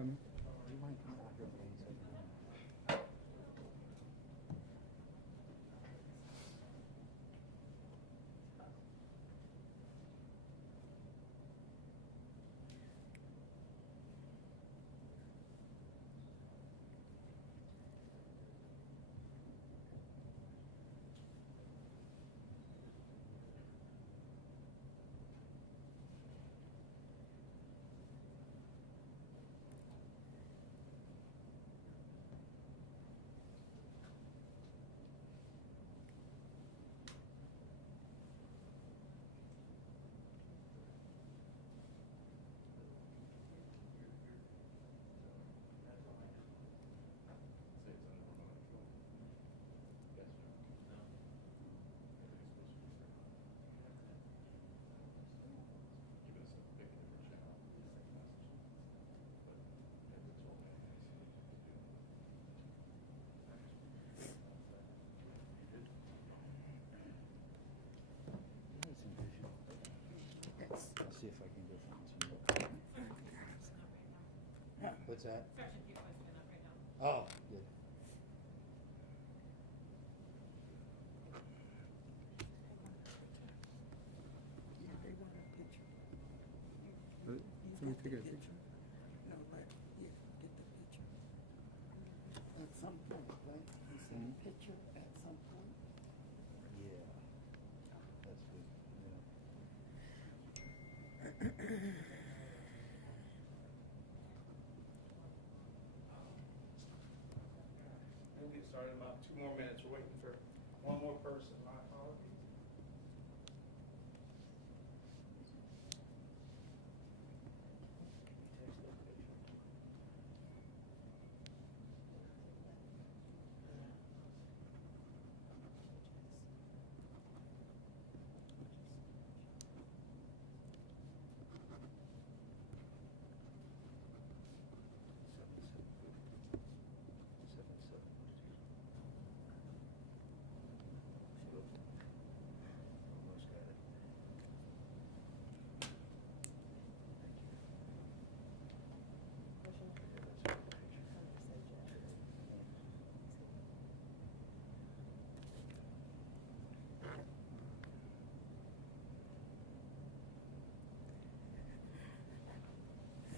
coming? You might come out here for 1 second. I'll see if I can get something to you. What's that? Oh, good. Yeah, they want a picture. Let me take a picture. No, but, yeah, get the picture. At some point, right? He said Mhm. picture at some point. Yeah. That's good. Yeah. We'll get started in about 2 more minutes. We're waiting for one more person. My apologies. There you go, sir.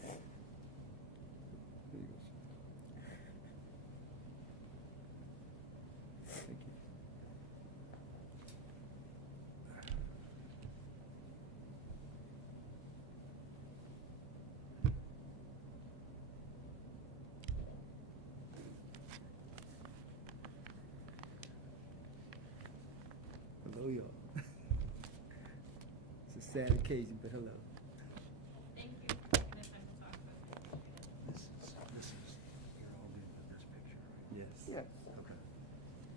Thank you. Hello, y'all. It's a sad occasion, but hello. Thank you for taking the time to talk about This is, you're all good with this picture, right? Yes. Yes. Okay.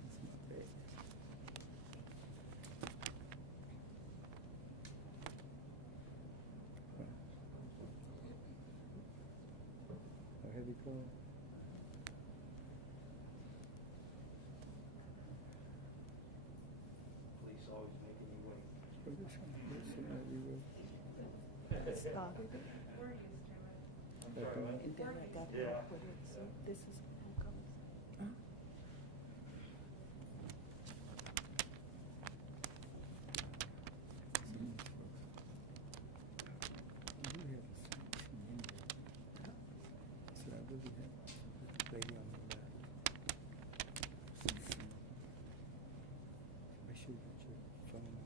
That's my bad. A heavy call? Police always making you wait. Oh, this one, this one, we will. Started it, We're used to it. I'm sorry, what? and then I got Yeah. help with it, so this is who comes. Huh? Some of these folks. I really haven't seen too many of them. So I really haven't. This lady on the left. Make sure you get your phone on.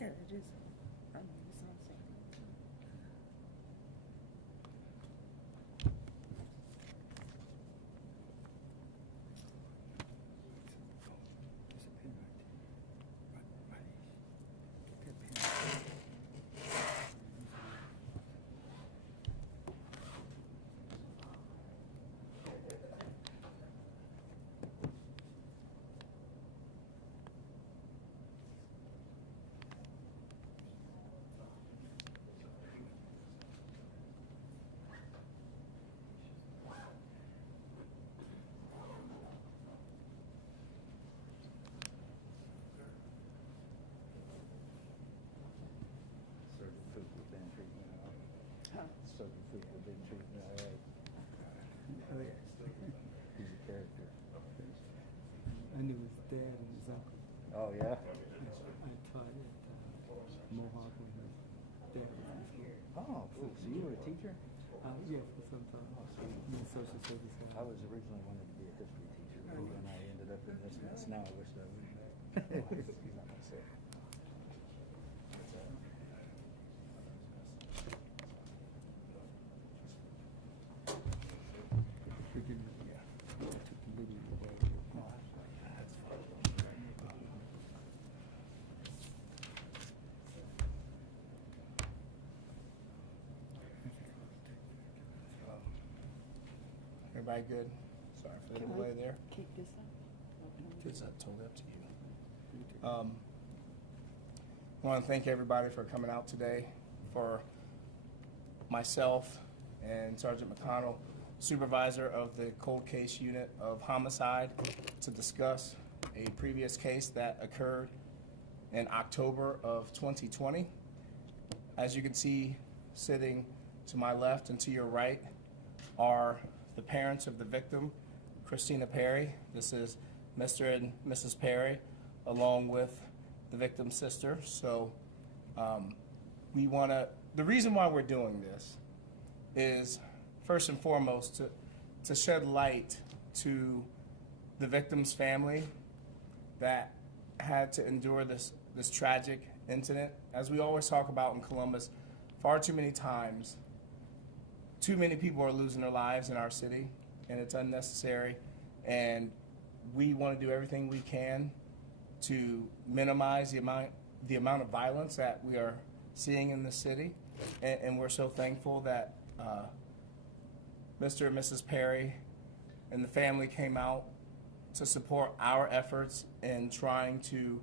Yeah, it is. I mean, it's on something. There's a pen right there. Right. Get that pen. Certain food with been treatment, all right. Huh? Certain food with been treatment, all right. teacher? Yes, for some time. In social service. I was originally wanted to be a history teacher, but then I ended up in this mess. Now I wish I went back. He's not gonna say it. What's that? We can, yeah. Took the video away. That's fine. Everybody good? Sorry for the delay there. Kick this up. It's totally up to you. I want to thank everybody for coming out today, for myself and Sergeant McConnell, supervisor of the cold case unit of homicide, to discuss a previous case that occurred in October of 2020. As you can see, sitting to my left and to your right are the parents of the victim, Christina Perry. This is Mr. and Mrs. Perry, along with the victim's sister. So the reason why we're doing this is, first and foremost, to shed light to the victim's family that had to endure this tragic incident. As we always talk about in Columbus, far too many times, too many people are losing their lives in our city, and it's unnecessary. And we want to do everything we can to minimize the amount of violence that we are seeing in the city. And we're so thankful that Mr. and Mrs. Perry and the family came out to support our efforts in trying to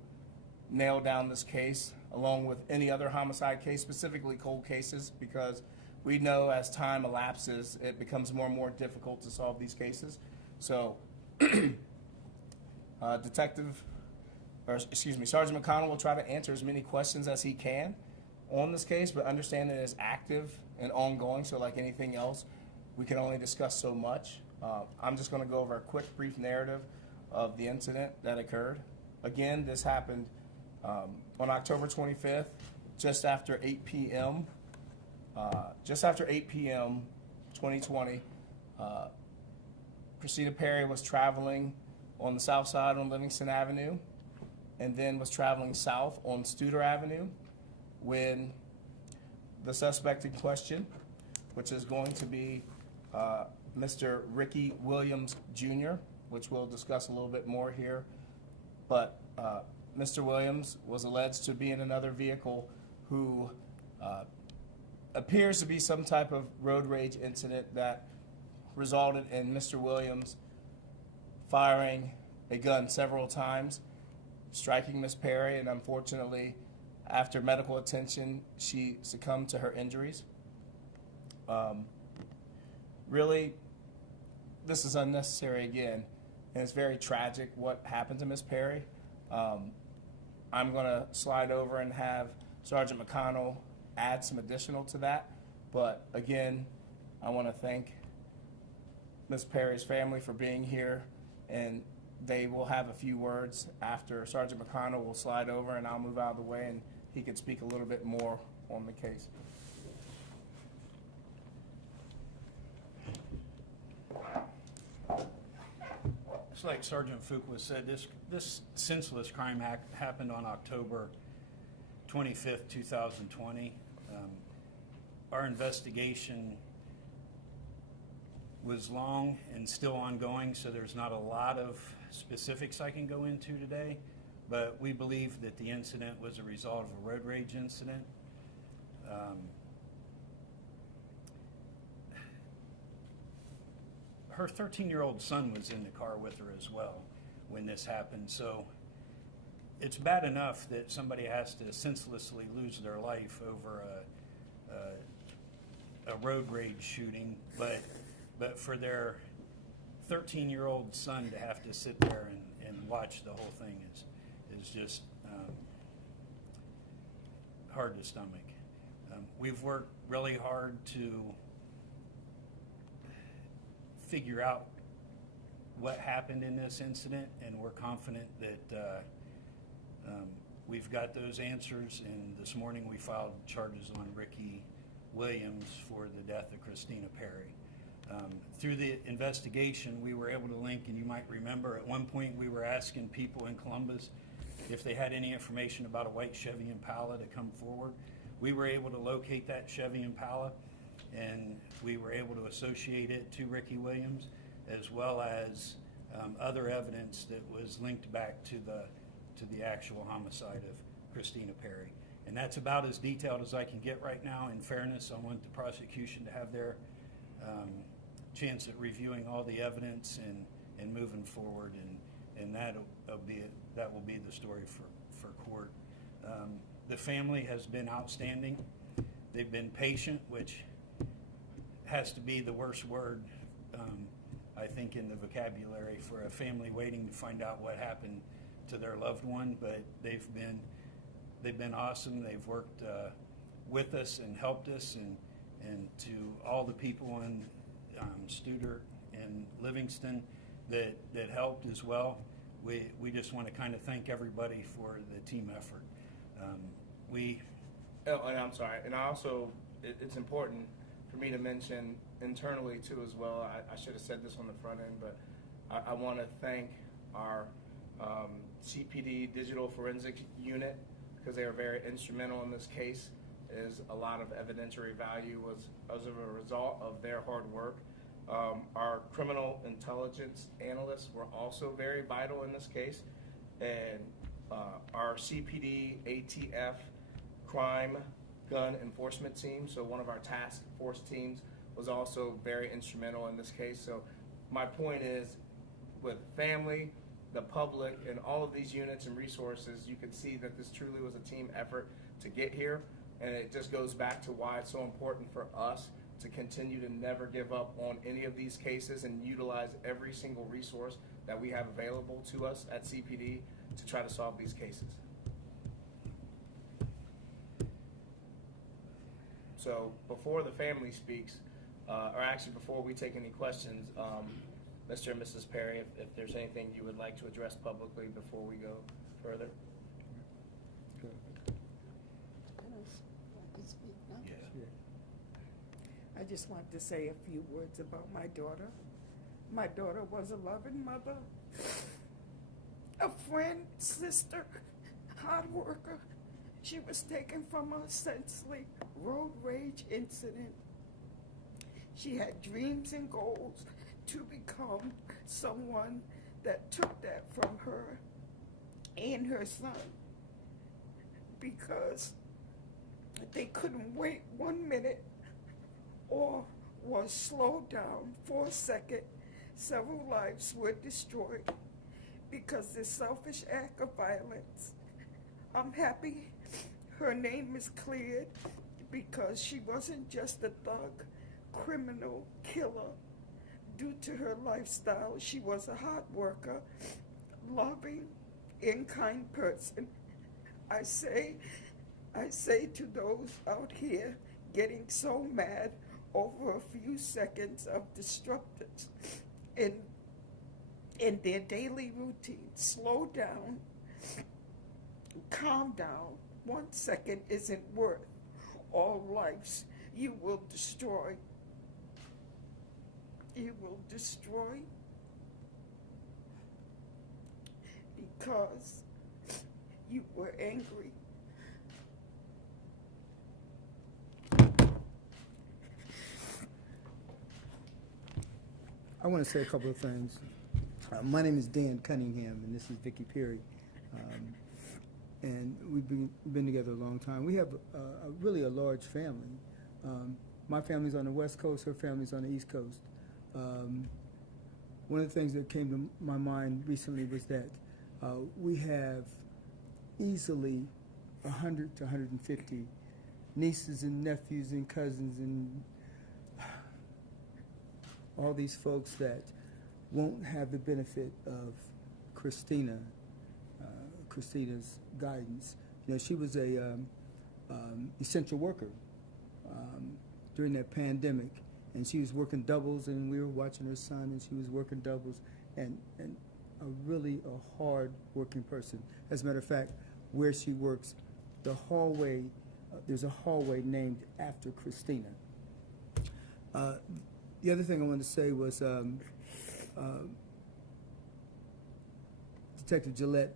nail down this case, along with any other homicide case, specifically cold cases, because we know as time elapses, it becomes more and more difficult to solve these cases. So, Sergeant McConnell will try to answer as many questions as he can on this case, but understand that it is active and ongoing, so like anything else, we can only discuss so much. I'm just going to go over a quick, brief narrative of the incident that occurred. Again, this happened on October 25th, just after 8 p.m. 2020, Christina Perry was traveling on the south side on Livingston Avenue, and then was traveling south on Studer Avenue when the suspect in question, which is going to be Mr. Ricky Williams Jr., which we'll discuss a little bit more here. But Mr. Williams was alleged to be in another vehicle who appears to be some type of road rage incident that resulted in Mr. Williams firing a gun several times, striking Miss Perry, and unfortunately, after medical attention, she succumbed to her injuries. Really, this is unnecessary again, and it's very tragic what happened to Miss Perry. I'm going to slide over and have Sergeant McConnell add some additional to that, but again, I want to thank Miss Perry's family for being here, and they will have a few words after Sergeant McConnell will slide over, and I'll move out of the way and he can speak a little bit more on the case. It's like Sergeant Fuqua said, this senseless crime happened on October 25th, 2020. Our investigation was long and still ongoing, so there's not a lot of specifics I can go into today, but we believe that the incident was a result of a road rage incident. Her 13-year-old son was in the car with her as well when this happened, so it's bad enough that somebody has to senselessly lose their life over a road rage shooting, but for their 13-year-old son to have to sit there and watch the whole thing is just hard to stomach. We've worked really hard to figure out what happened in this incident, and we're confident that we've got those answers, and this morning we filed charges on Ricky Williams for the death of Christina Perry. Through the investigation, we were able to link, and you might remember at one point we were asking people in Columbus if they had any information about a white Chevy Impala to come forward. We were able to locate that Chevy Impala, and we were able to associate it to Ricky Williams, as well as other evidence that was linked back to the actual homicide of Christina Perry. And that's about as detailed as I can get right now. In fairness, I want the prosecution to have their chance at reviewing all the evidence and moving forward, and that will be the story for court. The family has been outstanding. They've been patient, which has to be the worst word, I think, in the vocabulary for a family waiting to find out what happened to their loved one. But they've been awesome. They've worked with us and helped us, and to all the people in Studer and Livingston that helped as well. We just want to kind of thank everybody for the team effort. And I'm sorry, and I also, it's important for me to mention internally too as well. I should have said this on the front end, but I want to thank our CPD Digital Forensic Unit, because they are very instrumental in this case. Is a lot of evidentiary value was as a result of their hard work. Our criminal intelligence analysts were also very vital in this case, and our CPD ATF crime gun enforcement team, so one of our task force teams, was also very instrumental in this case. So my point is, with family, the public, and all of these units and resources, you can see that this truly was a team effort to get here. And it just goes back to why it's so important for us to continue to never give up on any of these cases and utilize every single resource that we have available to us at CPD to try to solve these cases. So before the family speaks, or actually before we take any questions, Mr. and Mrs. Perry, if there's anything you would like to address publicly before we go further. Good. I can speak now. Yeah. Yeah. I just want to say a few words about my daughter. My daughter was a loving mother, a friend, sister, hard worker. She was taken from a senseless road rage incident. She had dreams and goals to become someone that took that from her and her son, because they couldn't wait 1 minute or was slowed down for a second. Several lives were destroyed because this selfish act of violence. I'm happy her name is cleared, because she wasn't just a thug, criminal, killer. Due to her lifestyle, she was a hard worker, loving, and kind person. I say to those out here getting so mad over a few seconds of disruptors in their daily routine, slow down, calm down. 1 second isn't worth all lives you will destroy. You will destroy because you were angry. I want to say a couple of things. My name is Dan Cunningham, and this is Vicki Perry. And we've been together a long time. We have really a large family. My family's on the West Coast, her family's on the East Coast. One of the things that came to my mind recently was that we have easily 100 to 150 nieces and nephews and cousins and all these folks that won't have the benefit of Christina's guidance. You know, she was a essential worker during that pandemic, and she was working doubles, and we were watching her son, and she was working doubles, and a hard working person. As a matter of fact, where she works, the hallway there's a hallway named after Christina. The other thing I wanted to say was Detective Gillette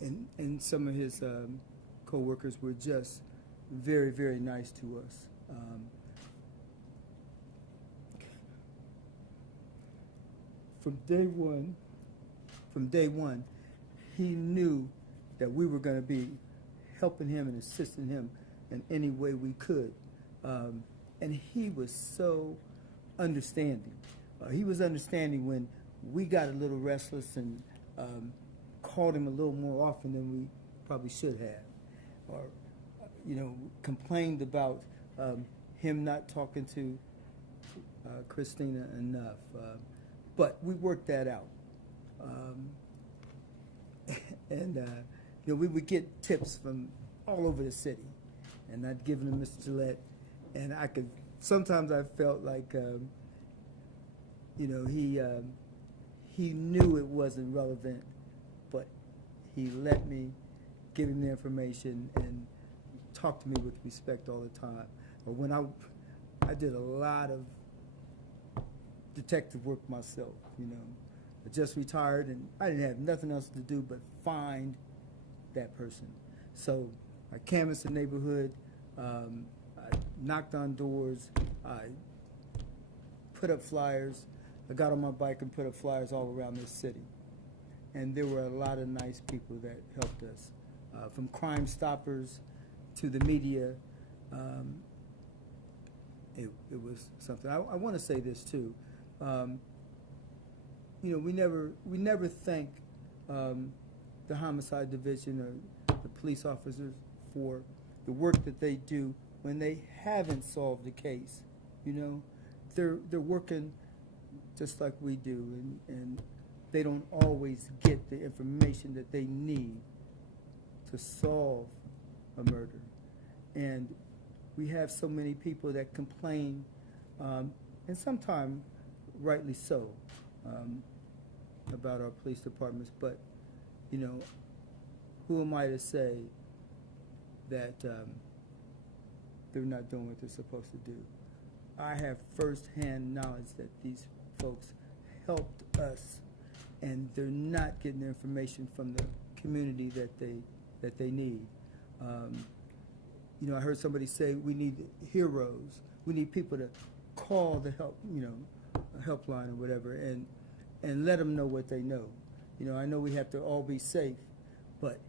and some of his co-workers were just very, very nice to us. From day one, he knew that we were going to be helping him and assisting him in any way we could. And he was so understanding. He was understanding when we got a little restless and called him a little more often than we probably should have, or complained about him not talking to Christina enough. But we worked that out. And we would get tips from all over the city, and I'd give them to Mr. Gillette, and sometimes I felt like, he knew it wasn't relevant, but he let me give him the information and talk to me with respect all the time. Or when I did a lot of detective work myself, I just retired and I didn't have nothing else to do but find that person. So I canvassed the neighborhood, I knocked on doors, I put up flyers. I got on my bike and put up flyers all around this city. And there were a lot of nice people that helped us, from Crime Stoppers to the media. It was something. I want to say this too. We never thank the homicide division or the police officers for the work that they do when they haven't solved the case. They're working just like we do, and they don't always get the information that they need to solve a murder. And we have so many people that complain, and sometimes rightly so, about our police departments. But, who am I to say that they're not doing what they're supposed to do? I have firsthand knowledge that these folks helped us, and they're not getting the information from the community that they need. I heard somebody say we need heroes. We need people to call the helpline or whatever, and let them know what they know. I know we have to all be safe, but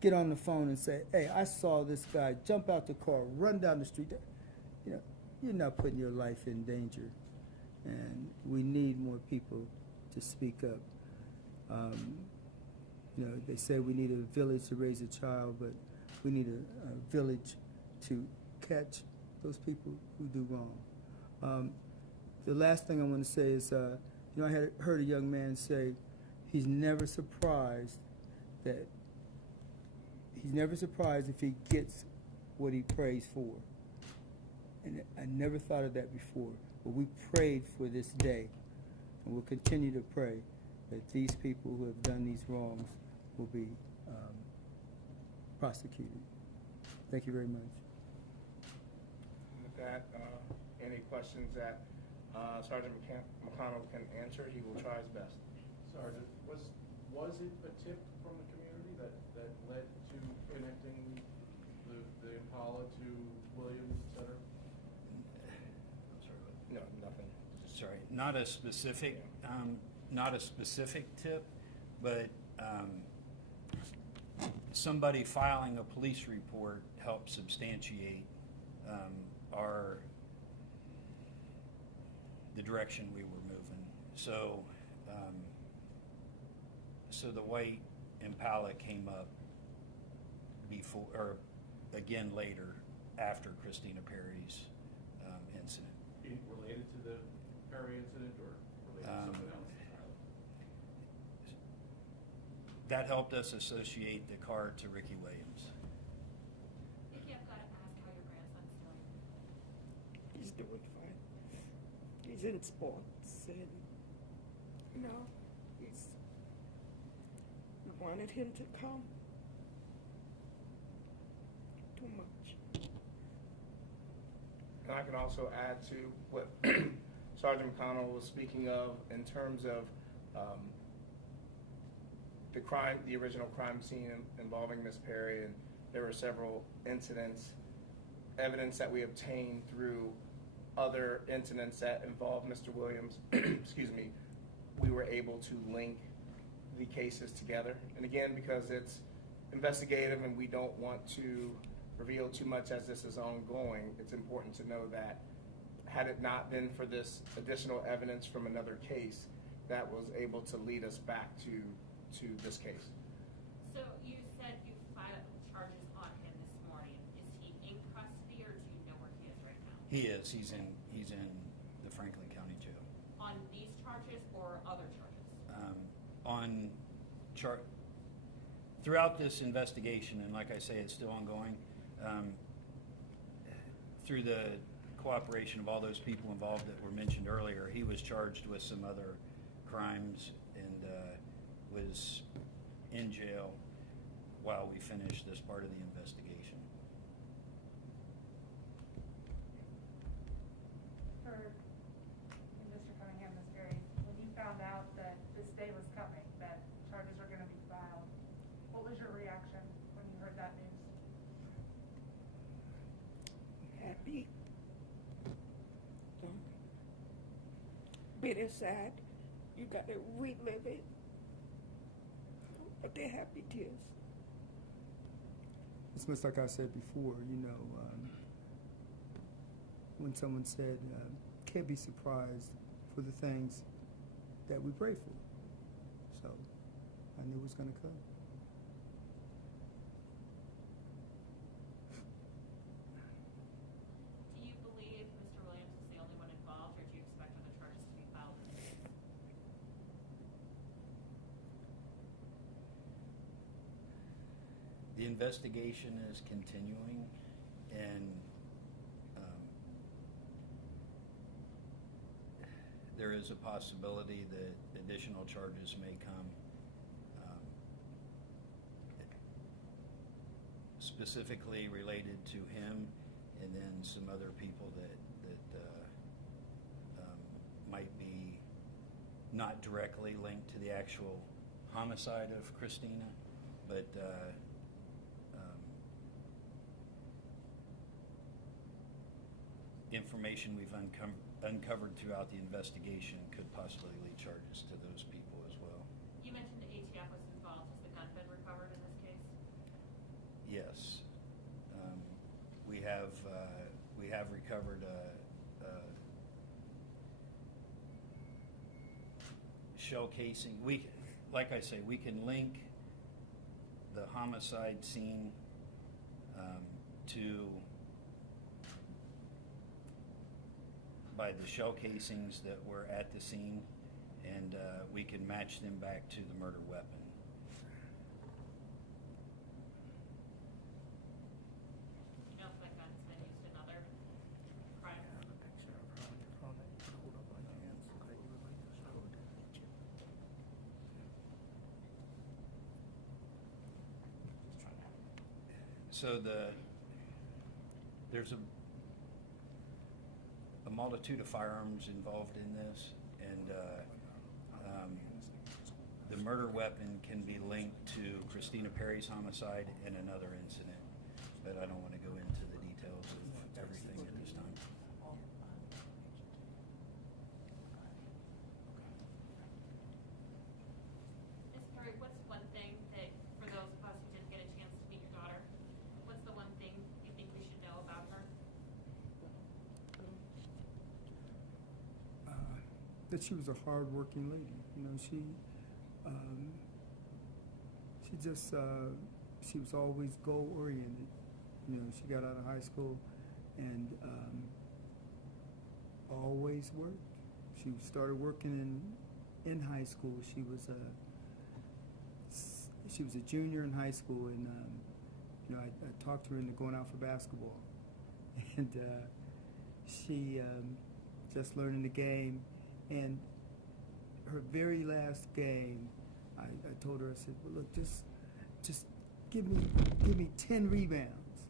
get on the phone and say, hey, I saw this guy jump out the car, run down the street. You're not putting your life in danger. And we need more people to speak up. They say we need a village to raise a child, but we need a village to catch those people who do wrong. The last thing I want to say is, I had heard a young man say he's never surprised if he gets what he prays for. And I never thought of that before. But we prayed for this day, and we'll continue to pray that these people who have done these wrongs will be prosecuted. Thank you very much. With that, any questions that Sergeant McConnell can answer, he will try his best. Sergeant, was it a tip from the community that led to connecting the Impala to Williams, et cetera? No, nothing. Sorry, not a specific tip, but somebody filing a police report helped substantiate the direction we were moving. So the white Impala came up before, or again later, after Christina Perry's incident. Related to the Perry incident or related to something else? That helped us associate the car to Ricky Williams. Vicki, I've got to ask how your grandson's doing. He's doing fine. He's in sports, and we wanted him to come to too much. And I can also add to what Sergeant McConnell was speaking of in terms of the original crime scene involving Miss Perry, and there were several incidents, evidence that we obtained through other incidents that involved Mr. Williams, excuse me, we were able to link the cases together. And again, because it's investigative and we don't want to reveal too much as this is ongoing, it's important to know that had it not been for this additional evidence from another case, that was able to lead us back to this case. So you said you filed charges on him this morning. Is he in custody, or do you know where he is right now? He is. He's in the Franklin County Jail. On these charges or other charges? Throughout this investigation, and like I say, it's still ongoing, through the cooperation of all those people involved that were mentioned earlier, he was charged with some other crimes and was in jail while we finished this part of the investigation. For Mr. Cunningham, Ms. Perry, when you found out that this day was coming, that charges were going to be filed, what was your reaction when you heard that news? Happy. Bitter, sad. You gotta relive it. But they're happy tears. It's much like I said before, when someone said, can't be surprised for the things that we pray for. So I knew it was going to come. Do you believe Mr. Williams is the only one involved, or do you expect other charges to be filed in this case? The investigation is continuing, and there is a possibility that additional charges may come, specifically related to him, and then some other people that might be not directly linked to the actual homicide of Christina, but information we've uncovered throughout the investigation could possibly lead charges to those people as well. You mentioned the ATF was involved. Has the gun been recovered in this case? Yes. We have recovered a shell casing. Like I say, we can link the homicide scene by the shell casings that were at the scene, and we can match them back to the murder weapon. You know if that gun's been used in other crimes? So there's a multitude of firearms involved in this, and the murder weapon can be linked to Christina Perry's homicide and another incident, but I don't want to go into the details of everything at this time. Ms. Perry, what's one thing that, for those of us who didn't get a chance to meet your daughter, what's the one thing you think we should know about her? That she was a hard-working lady. She was always goal-oriented. She got out of high school and always worked. She started working in high school. She was a junior in high school, and I talked to her into going out for basketball, and she just learning the game. And her very last game, I told her, I said, well, look, just give me 10 rebounds.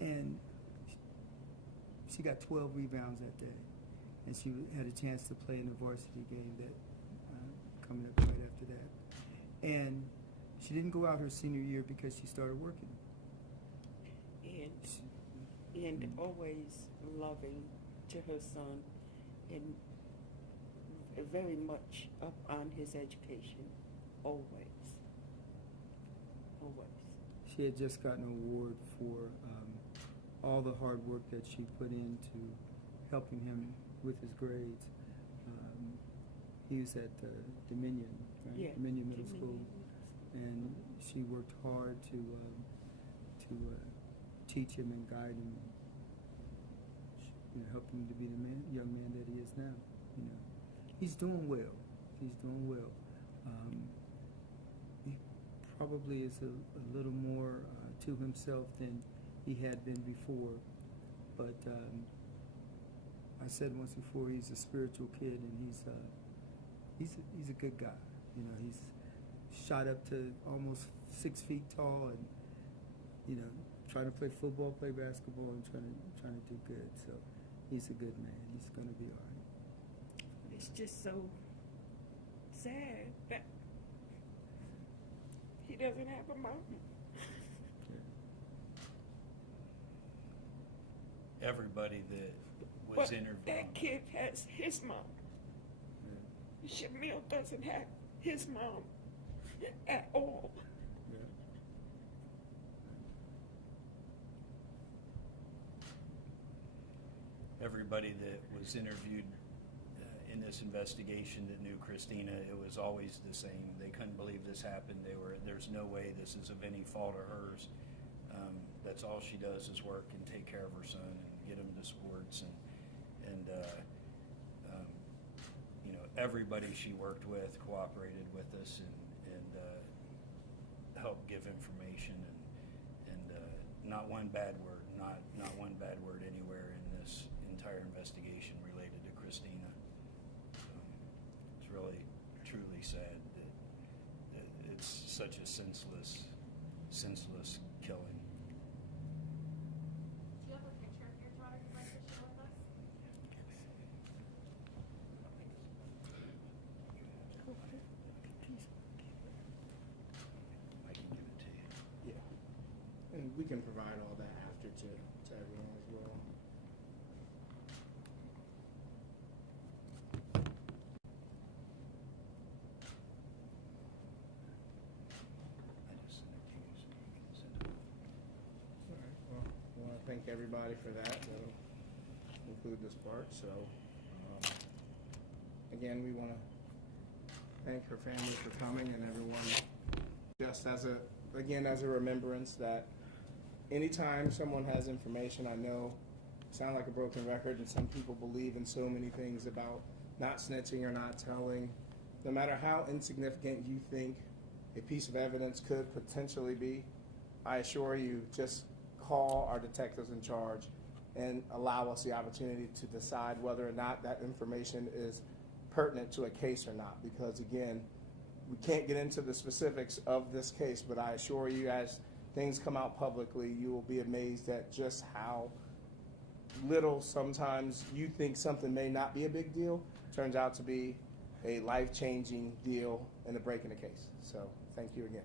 And she got 12 rebounds that day, and she had a chance to play in the varsity game that coming up right after that. And she didn't go out her senior year because she started working. And always loving to her son and very much up on his education, always. She had just gotten an award for all the hard work that she put into helping him with his grades. He was at Dominion, right? Yeah, Dominion Middle Dominion. School, and she worked hard to teach him and guide him, help him to be the young man that he is now. He's doing well. He probably is a little more to himself than he had been before, but I said once before, he's a spiritual kid, and he's a good guy. He's shot up to almost 6 feet tall, and trying to play football, play basketball, and trying to do good. So he's a good man. He's going to be all right. It's just so sad that he doesn't have a mom. Everybody that was But interviewed. that kid has his mom. Yeah. Shamil doesn't have his mom at all. Yeah. Everybody that was interviewed in this investigation that knew Christina, it was always the same. They couldn't believe this happened. There's no way this is of any fault of hers. That's all she does is work and take care of her son and get him to sports and everybody she worked with cooperated with us and helped give information and not one bad word, not one bad word anywhere in this entire investigation related to Christina. It's really truly sad that it's such a senseless killing. Do you have a picture of your daughter you'd like to share with us? I can give it to you. Yeah. And we can provide all that after to everyone as well. I just sent it to you so you can send it. All right. Well, I want to thank everybody for that. That'll include this part. So, again, we want to thank her family for coming and everyone. Just as a remembrance that anytime someone has information, I know sound like a broken record, and some people believe in so many things about not snitching or not telling. No matter how insignificant you think a piece of evidence could potentially be, I assure you, just call our detectives in charge and allow us the opportunity to decide whether or not that information is pertinent to a case or not. Because again, we can't get into the specifics of this case, but I assure you, as things come out publicly, you will be amazed at just how little sometimes you think something may not be a big deal, turns out to be a life-changing deal in the breaking the case. So thank you again.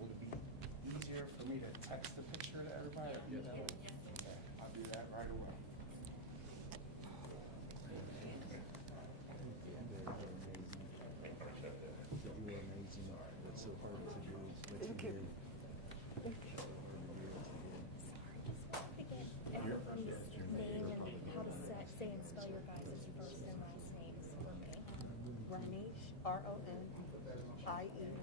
Would it be easier for me to text the picture to everybody? Yes. Okay, I'll do that right away. You were amazing. That's so hard to do. What you did. Everybody's name and how to say and spell your guys' first and last names for me. Ronish, R-O-N-I-E-S-H.